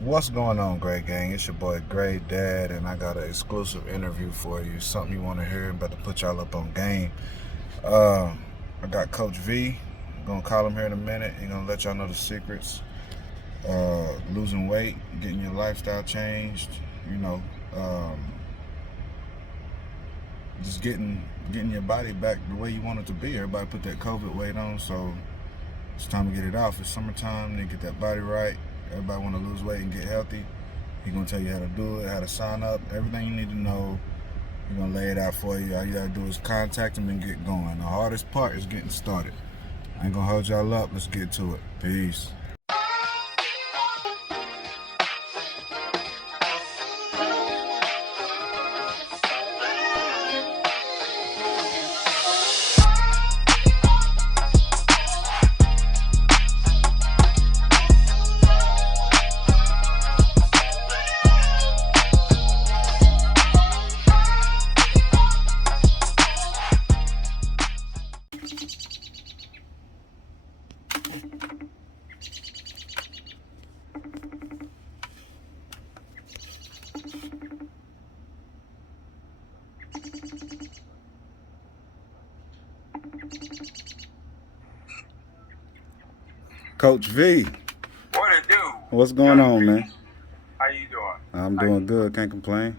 What's going on, Great Gang? It's your boy Great Dad, and I got an exclusive interview for you. Something you want to hear, about to put y'all up on game. Uh, I got Coach V. I'm gonna call him here in a minute. He's gonna let y'all know the secrets. Losing weight, getting your lifestyle changed. You know, um, just getting your body back the way you want it to be. Everybody put that COVID weight on, so it's time to get it off. It's summertime. They get that body right. Everybody want to lose weight and get healthy. He's gonna tell you how to do it, how to sign up, everything you need to know. He's gonna lay it out for you. All you gotta do is contact him and get going. The hardest part is getting started. I ain't gonna hold y'all up. Let's get to it. Peace. Coach V, What it do? what's going Young on, B, man? how you doing? I'm doing good. Can't complain.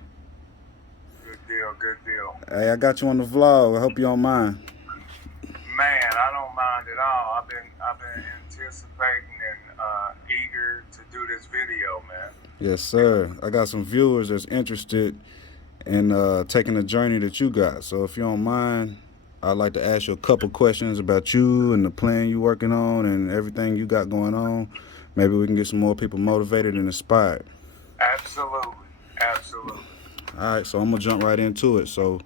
Good deal, good deal. Hey, I got you on the vlog. I hope you don't mind. Man, I don't mind at all. I've been anticipating and eager to do this video, man. Yes, sir. I got some viewers that's interested in taking the journey that you got. So if you don't mind, I'd like to ask you a couple questions about you and the plan you working on and everything you got going on. Maybe we can get some more people motivated and inspired. Absolutely, absolutely. All right, so I'm gonna jump right into it. So,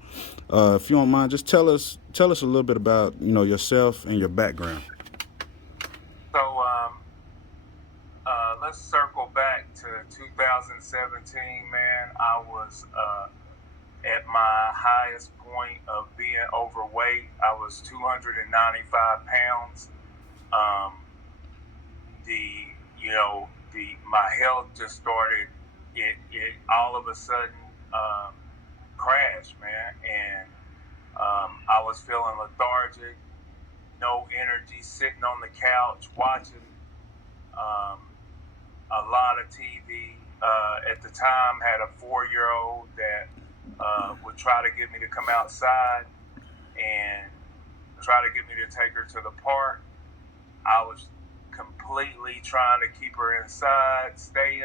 if you don't mind, just tell us a little bit about yourself and your background. So let's circle back to 2017, man. I was at my highest point of being overweight. I was 295 pounds. Um, the my health just started it all of a sudden crashed, man, and I was feeling lethargic, no energy, sitting on the couch watching um, a lot of TV. At the time, had a 4-year-old that would try to get me to come outside and try to get me to take her to the park. I was completely trying to keep her inside, staying,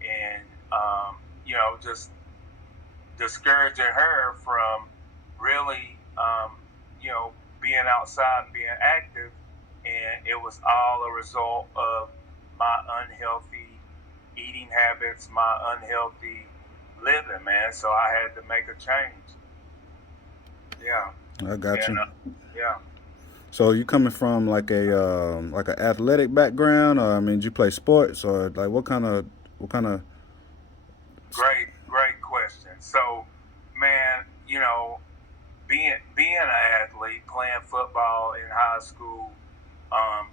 and just discouraging her from really, being outside and being active. And it was all a result of my unhealthy eating habits, my unhealthy living, man. So I had to make a change. Yeah, I got and you. yeah. So you coming from like an athletic background, or I mean, did you play sports, or like what kind of? Great question. So, man, being an athlete, playing football in high school, um,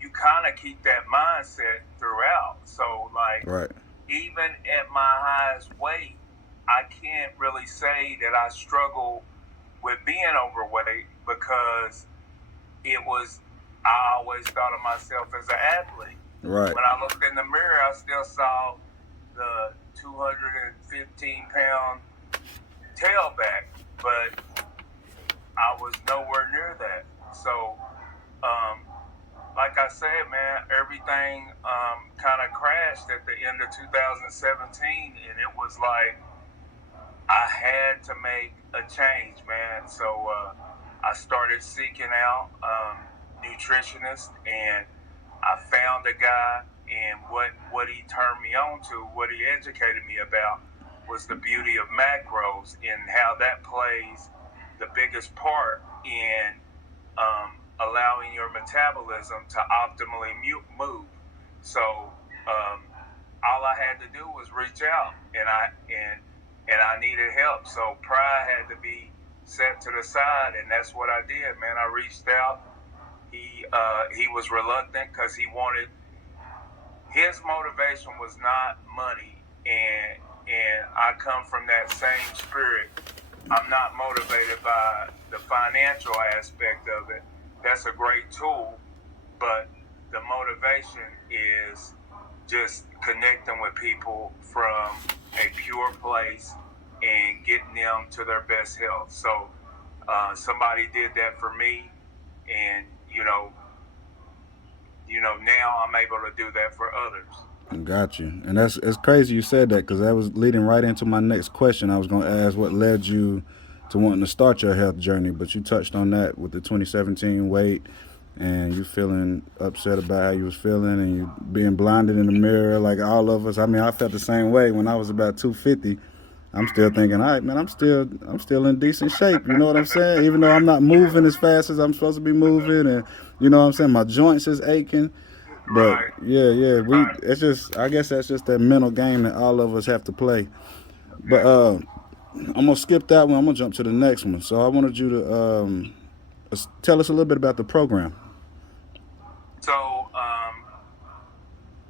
you kind of keep that mindset throughout. So, like, Right. even at my highest weight, I can't really say that I struggle with being overweight because it was. I always thought of myself as an athlete. Right. When I looked in the mirror, I still saw the 215-pound tailback, but I was nowhere near that. So, um, like I said, man, everything kind of crashed at the end of 2017, and it was like I had to make a change, man. So I started seeking out nutritionists, and I found a guy, and what he turned me on to, what he educated me about, was the beauty of macros and how that plays the biggest part in allowing your metabolism to optimally move. So all I had to do was reach out, and I needed help. So pride had to be set to the side, and that's what I did, man. I reached out. He was reluctant because he wanted his motivation was not money, and I come from that same spirit. I'm not motivated by the financial aspect of it. That's a great tool, but the motivation is just connecting with people from a pure place and getting them to their best health. So somebody did that for me, and now I'm able to do that for others. Got you. And it's crazy you said that, because that was leading right into my next question. I was going to ask what led you to wanting to start your health journey, but you touched on that with the 2017 weight, and you feeling upset about how you was feeling, and you being blinded in the mirror like all of us. I mean, I felt the same way when I was about 250. I'm still thinking, all right, man, I'm still in decent shape. You know what I'm saying? Even though I'm not moving as fast as I'm supposed to be moving, and you know what I'm saying, my joints is aching. But Right. yeah, Right. it's just, I guess that's just that mental game that all of us have to play. But Okay. I'm gonna skip that one. I'm gonna jump to the next one. So I wanted you to tell us a little bit about the program. So,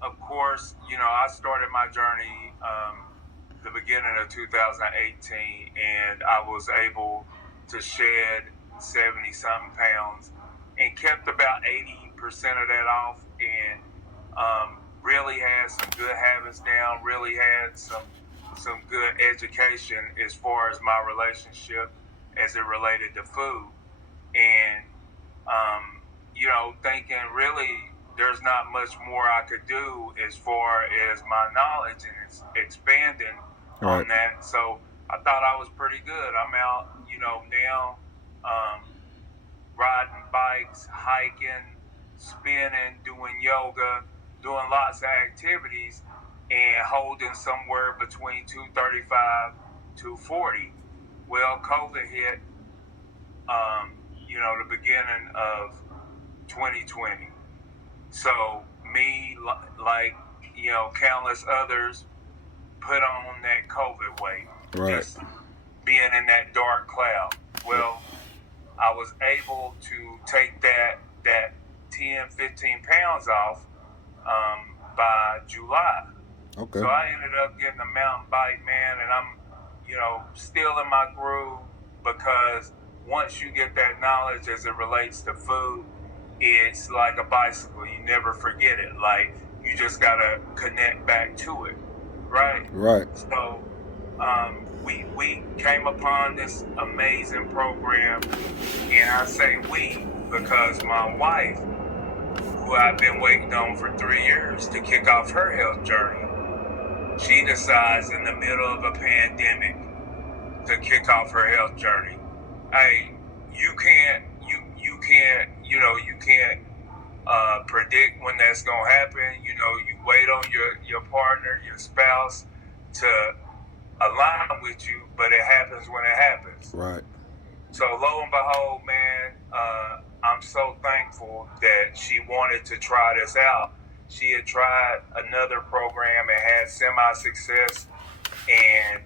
of course, I started my journey the beginning of 2018, and I was able to shed 70 something pounds and kept about 80% of that off, and really had some good habits down, really had some good education as far as my relationship as it related to food. And thinking really there's not much more I could do as far as my knowledge and it's expanding Right. on that. So I thought I was pretty good. I'm out, now riding bikes, hiking, spinning, doing yoga, doing lots of activities, and holding somewhere between 235 to 40. Well, COVID hit, the beginning of 2020. So me, like countless others, put on that COVID weight, Right. just being in that dark cloud. Well, I was able to take that 10, 15 pounds off by July. Okay. So I ended up getting a mountain bike, man, and I'm, still in my groove, because once you get that knowledge as it relates to food, it's like a bicycle. You never forget it. Like, you just gotta connect back to it, right? Right. So we came upon this amazing program, and I say we because my wife, who I've been waiting on for 3 years to kick off her health journey, she decides in the middle of a pandemic to kick off her health journey. Hey, you can't predict when that's gonna happen. You wait on your partner, your spouse, to align with you, but it happens when it happens. Right. So lo and behold, man, I'm so thankful that she wanted to try this out. She had tried another program and had semi-success, and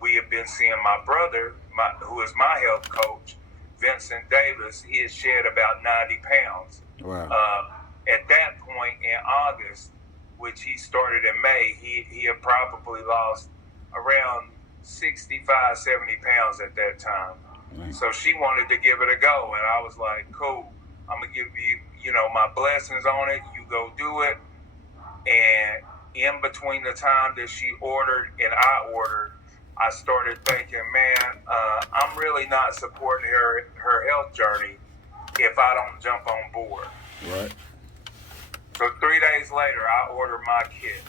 we have been seeing my brother, who is my health coach, Vincent Davis. He had shed about 90 pounds. Wow. At that point in August, which he started in May, he had probably lost around 65, 70 pounds at that time. Man. So she wanted to give it a go, and I was like, cool, I'm going to give you, my blessings on it. You go do it. And in between the time that she ordered and I ordered, I started thinking, man, I'm really not supporting her health journey if I don't jump on board. Right. So 3 days later, I ordered my kit.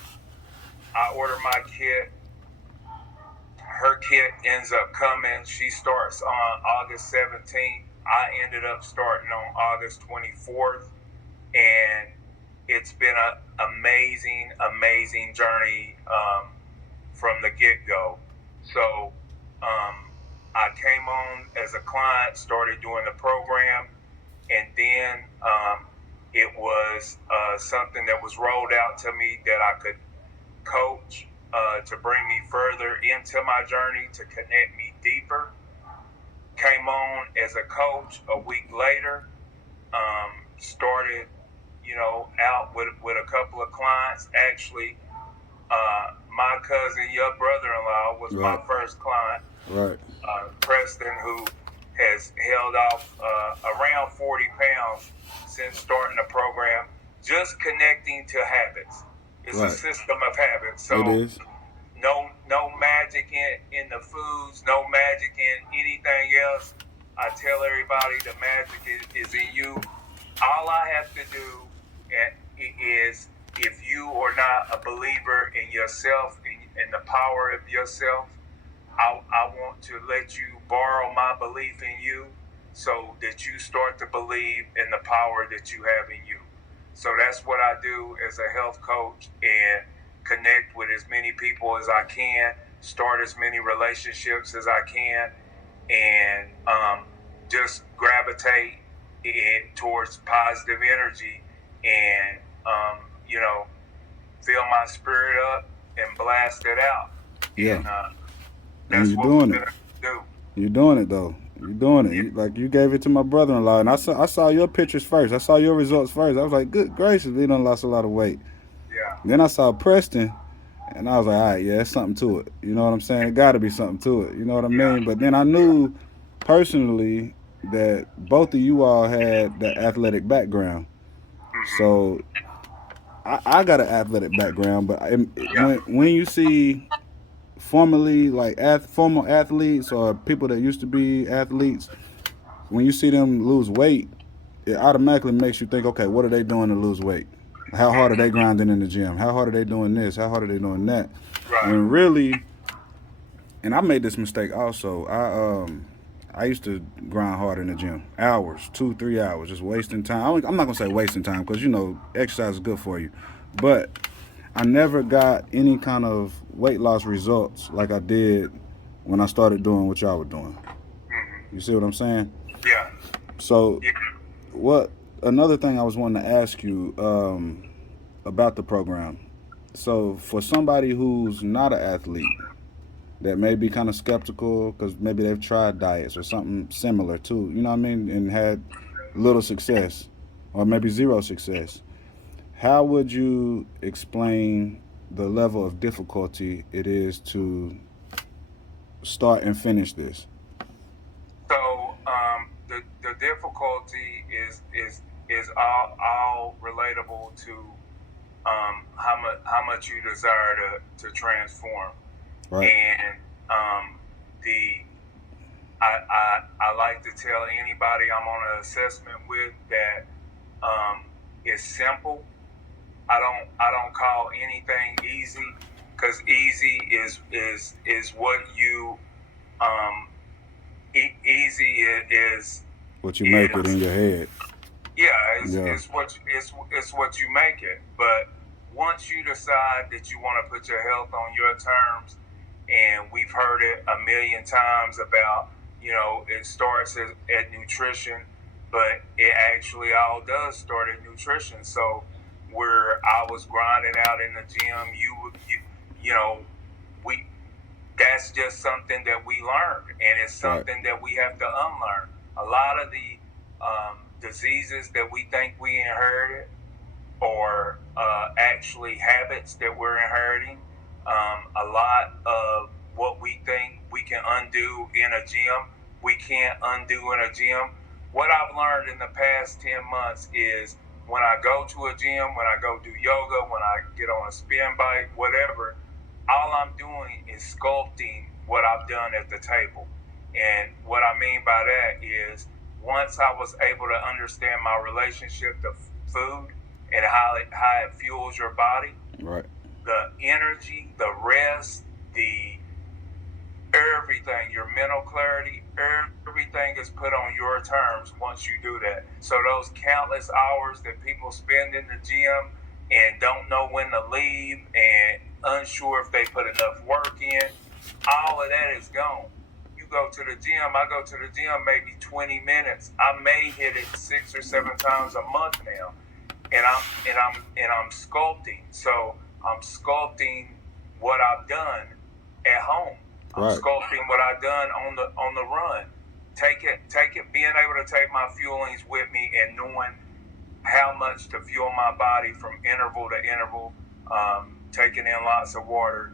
Her kit ends up coming. She starts on August 17th. I ended up starting on August 24th. And it's been an amazing journey from the get-go. So I came on as a client, started doing the program, and then it was something that was rolled out to me that I could coach to bring me further into my journey, to connect me deeper. Came on as a coach a week later, started out with a couple of clients. Actually, my cousin, your brother-in-law, was my Right. first client. Right. Preston, who has held off around 40 pounds since starting the program, just connecting to habits. It's a Right. system of habits. It So is. no magic in the foods, no magic in anything else. I tell everybody the magic is in you. All I have to do is, if you are not a believer in yourself and the power of yourself, I want to let you borrow my belief in you so that you start to believe in the power that you have in you. So that's what I do as a health coach, and connect with as many people as I can, start as many relationships as I can, and just gravitate towards positive energy, and fill my spirit up and blast it out. Yeah. And And that's you're what we're doing it. gonna do. You're doing it though. You're doing it. Yeah. You gave it to my brother-in-law, and I saw your pictures first. I saw your results first. I was like, good gracious, he done lost a lot of weight. Yeah. Then I saw Preston, and I was like, all right, yeah, there's something to it. You know what I'm saying? It got to be something to it. You know what I mean? But then I knew personally that both of you all had that athletic background. So I got an athletic background, but when you see formerly like former athletes or people that used to be athletes, when you see them lose weight, it automatically makes you think, okay, what are they doing to lose weight? How hard are they grinding in the gym? How hard are they doing this? How hard are they doing that? Right. When really, and I made this mistake also. I used to grind hard in the gym, hours, 2-3 hours, just wasting time. I'm not gonna say wasting time because exercise is good for you, but I never got any kind of weight loss results like I did when I started doing what y'all were doing. You see what I'm saying? Yeah. So, Yeah. what another thing I was wanting to ask you about the program. So, for somebody who's not an athlete that may be kind of skeptical because maybe they've tried diets or something similar too, you know what I mean, and had little success or maybe zero success, how would you explain the level of difficulty it is to start and finish this? So the difficulty is all relatable to how much you desire to transform. Right. And the I like to tell anybody I'm on an assessment with that it's simple. I don't call anything easy, because easy is what you easy is What you make it in your head. Yeah, it's what you make it. But once you decide that you want to put your health on your terms, and we've heard it a million times about, it starts at nutrition, but it actually all does start at nutrition. So where I was grinding out in the gym, we that's just something that we learned, and it's something that we have to unlearn. A lot of the diseases that we think we inherited, or actually habits that we're inheriting. A lot of what we think we can undo in a gym, we can't undo in a gym. What I've learned in the past 10 months is, when I go to a gym, when I go do yoga, when I get on a spin bike, whatever, all I'm doing is sculpting what I've done at the table. And what I mean by that is, once I was able to understand my relationship to food and how it fuels your body, right, the energy, the rest, the everything, your mental clarity, everything is put on your terms once you do that. So those countless hours that people spend in the gym and don't know when to leave and unsure if they put enough work in, all of that is gone. You go to the gym, I go to the gym maybe 20 minutes. I may hit it 6 or 7 times a month now. And I'm sculpting. So I'm sculpting what I've done at home. I'm sculpting what I've done on the run. Take it, being able to take my fuelings with me and knowing how much to fuel my body from interval to interval, taking in lots of water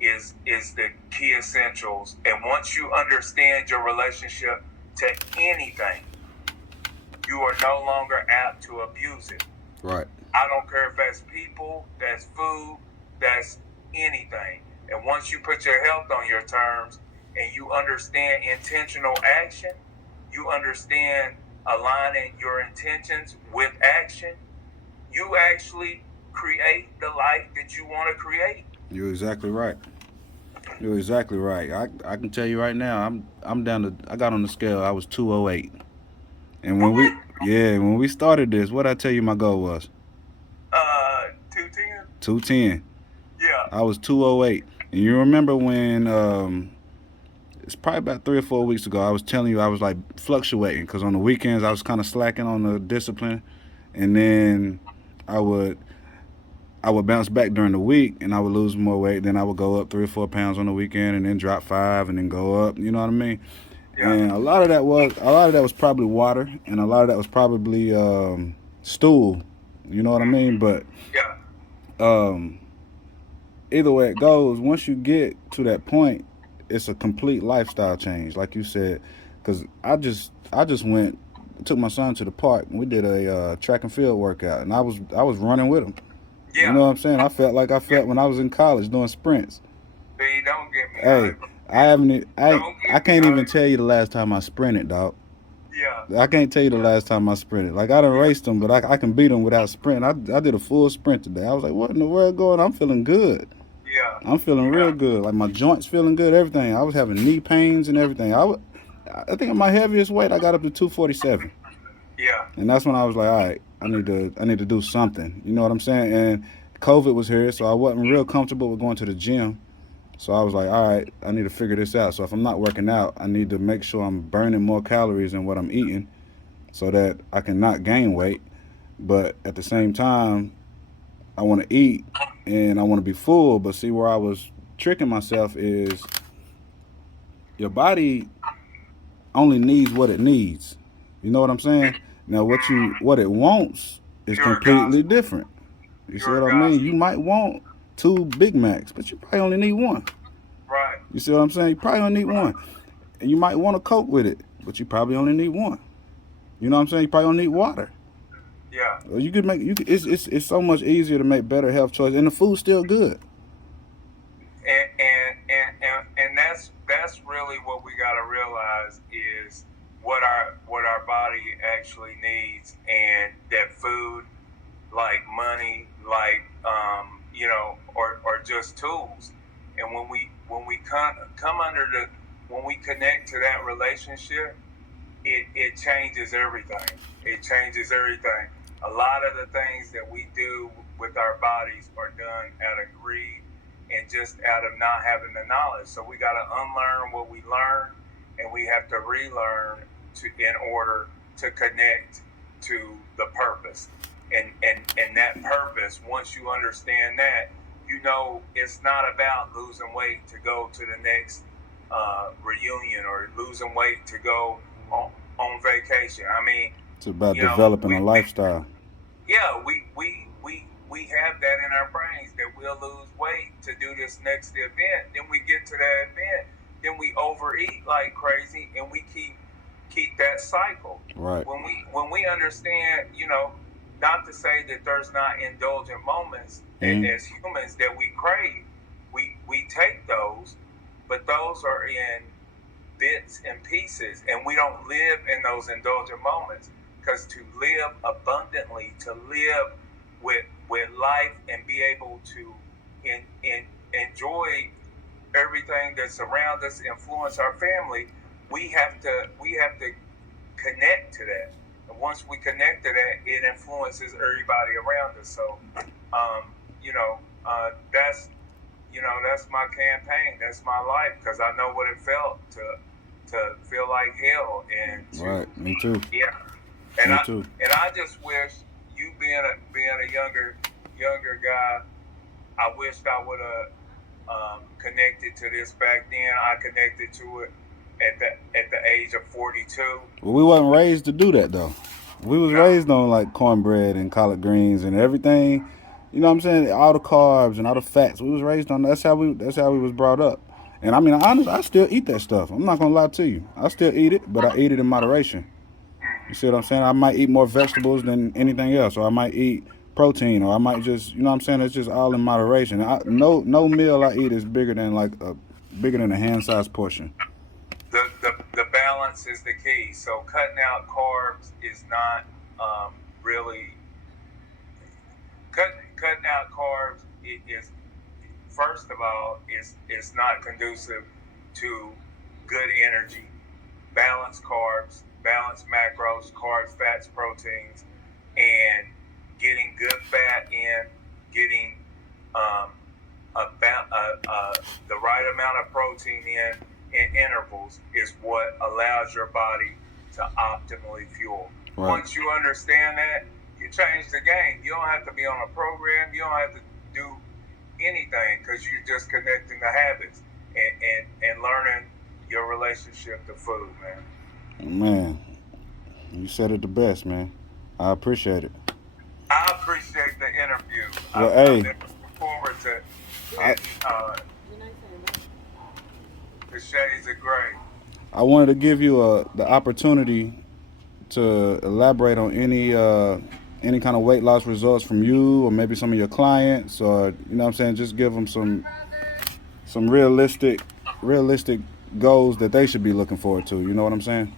is the key essentials. And once you understand your relationship to anything, you are no longer apt to abuse it. Right. I don't care if that's people, that's food, that's anything. And once you put your health on your terms and you understand intentional action, you understand aligning your intentions with action, you actually create the life that you want to create. You're exactly right. You're exactly right. I can tell you right now, I'm down to, I got on the scale, I was 208. And when we started this, what I tell you my goal was? 210? 210. Yeah. I was 208. And you remember when it's probably about 3 or 4 weeks ago, I was telling you I was like fluctuating because on the weekends I was kind of slacking on the discipline, and then I would bounce back during the week and I would lose more weight. Then I would go up 3 or 4 pounds on the weekend and then drop 5 and then go up. You know what I mean? Yeah. And a lot of that was probably water, and a lot of that was probably stool. You know what I mean? But Yeah. Either way it goes, once you get to that point, it's a complete lifestyle change, like you said. Because I just took my son to the park and we did a track and field workout, and I was running with him. Yeah. You know what I'm saying? I felt like I felt when I was in college doing sprints. See, don't get me. Hey, I can't even tell you the last time I sprinted, dog. Yeah. I can't tell you the last time I sprinted. Like, I done raced them, but I can beat them without sprinting. I did a full sprint today. I was like, what in the world going on? I'm feeling good. Yeah. I'm feeling real good. Like, my joints feeling good, everything. I was having knee pains and everything. I think at my heaviest weight, I got up to 247. Yeah. And that's when I was like, all right, I need to do something. You know what I'm saying? And COVID was here, so I wasn't real comfortable with going to the gym. So I was like, all right, I need to figure this out. So if I'm not working out, I need to make sure I'm burning more calories than what I'm eating so that I can not gain weight. But at the same time, I want to eat and I want to be full. But see, where I was tricking myself is your body only needs what it needs. You know what I'm saying? Now, what it wants is completely different. You see what I mean? You might want 2 Big Macs, but you probably only need 1. Right. You see what I'm saying? You probably only need 1. And you might want a Coke with it, but you probably only need 1. You know what I'm saying? You probably only need water. Yeah. It's so much easier to make better health choices, and the food's still good. And that's really what we got to realize is what our body actually needs, and that food, like money, like or just tools. And when we connect to that relationship, it changes everything. It changes everything. A lot of the things that we do with our bodies are done out of greed and just out of not having the knowledge. So we got to unlearn what we learned, and we have to relearn in order to connect to the purpose. And that purpose, once you understand that, it's not about losing weight to go to the next reunion or losing weight to go on vacation. I mean, it's about developing a lifestyle. We have that in our brains that we'll lose weight to do this next event. Then we get to that event, then we overeat like crazy, and we keep that cycle. Right. When we understand, not to say that there's not indulgent moments as humans that we crave. We take those, but those are in bits and pieces, and we don't live in those indulgent moments. Because to live abundantly, to live with life and be able to enjoy everything that's around us, influence our family, we have to connect to that. And once we connect to that, it influences everybody around us. So, that's my campaign. That's my life, because I know what it felt to feel like hell. And right, me too. Yeah. And I just wish you being a younger guy, I wished I would have connected to this back then. I connected to it at the age of 42. Well, we wasn't raised to do that though. We was raised on like cornbread and collard greens and everything. You know what I'm saying? All the carbs and all the fats. We was raised on. That's how we was brought up. And I mean, honestly, I still eat that stuff. I'm not gonna lie to you. I still eat it, but I eat it in moderation. You see what I'm saying? I might eat more vegetables than anything else, or I might eat protein, or I might just, you know what I'm saying? It's just all in moderation. No meal I eat is bigger than a hand-sized portion. The balance is the key. So cutting out carbs is not really cutting out carbs. It is, first of all, is not conducive to good energy. Balanced carbs, balanced macros, carbs, fats, proteins, and getting good fat in, getting the right amount of protein in intervals is what allows your body to optimally fuel. Right. Once you understand that, you change the game. You don't have to be on a program. You don't have to do anything, because you're just connecting the habits and learning your relationship to food, man. Man, you said it the best, man. I appreciate it. I appreciate the interview. Well, hey. I'm looking forward to the shades of gray. I wanted to give you the opportunity to elaborate on any kind of weight loss results from you, or maybe some of your clients, or, you know what I'm saying, just give them some realistic goals that they should be looking forward to. You know what I'm saying?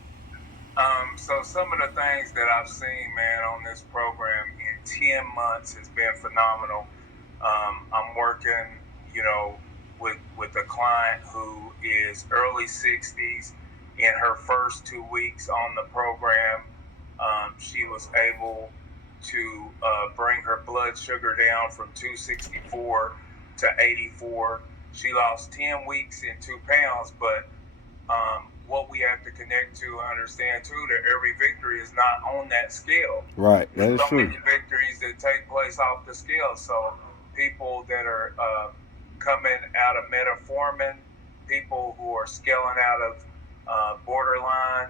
So some of the things that I've seen, man, on this program in 10 months has been phenomenal. I'm working, with a client who is early 60s. In her first 2 weeks on the program, she was able to bring her blood sugar down from 264 to 84. She lost 10 weeks in 2 pounds, but what we have to connect to and understand too, that every victory is not on that scale. Right, that is true. So many victories that take place off the scale. So people that are coming out of metformin, people who are scaling out of borderline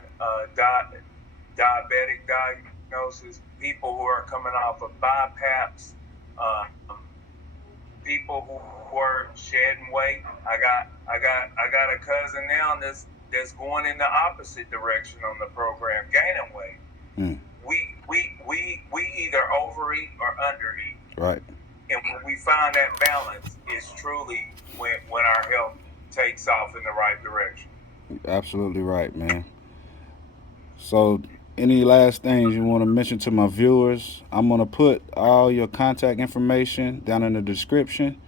diabetic diagnosis, people who are coming off of BiPAPs, people who are shedding weight. I got a cousin now that's going in the opposite direction on the program, gaining weight. We either overeat or undereat. Right. And when we find that balance, it's truly when our health takes off in the right direction. Absolutely right, man. So, any last things you want to mention to my viewers? I'm going to put all your contact information down in the description.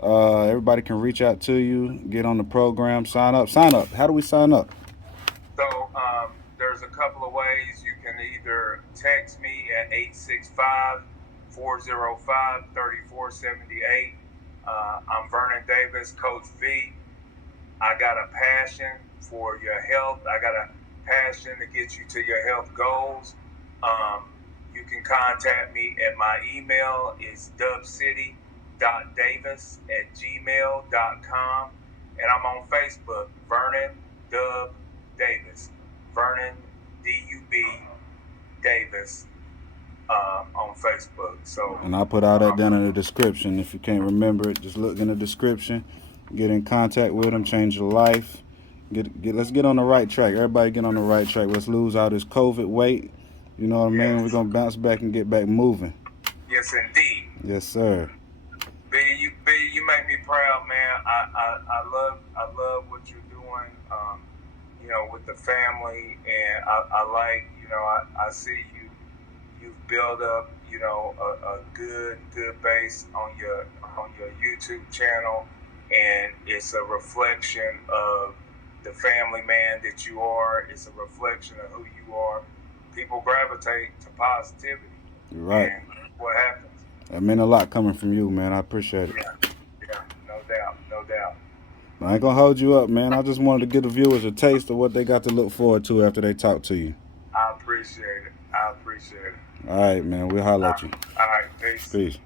Everybody can reach out to you, get on the program, sign up. How do we sign up? So there's a couple of ways. You can either text me at 865-405-3478. I'm Vernon Davis, Coach V. I got a passion for your health. I got a passion to get you to your health goals. You can contact me at my email is dubcity.davis@gmail.com, and I'm on Facebook, Vernon Dub Davis, Vernon D-U-B Davis on Facebook. So, and I'll put all that down in the description. If you can't remember it, just look in the description. Get in contact with them, change your life. Let's get on the right track. Everybody get on the right track. Let's lose all this COVID weight. You know what I mean? We're gonna bounce back and get back moving. Yes, indeed. Yes, sir. B, you make me proud, man. I love what you're doing. With the family, and I like, I see you've built up, a good base on your YouTube channel, and it's a reflection of the family man that you are. It's a reflection of who you are. People gravitate to positivity. You're right. And what happens? That meant a lot coming from you, man. I appreciate it. Yeah, no doubt. I ain't gonna hold you up, man. I just wanted to give the viewers a taste of what they got to look forward to after they talk to you. I appreciate it. All right, man. We'll holler at you. All right, peace. Peace.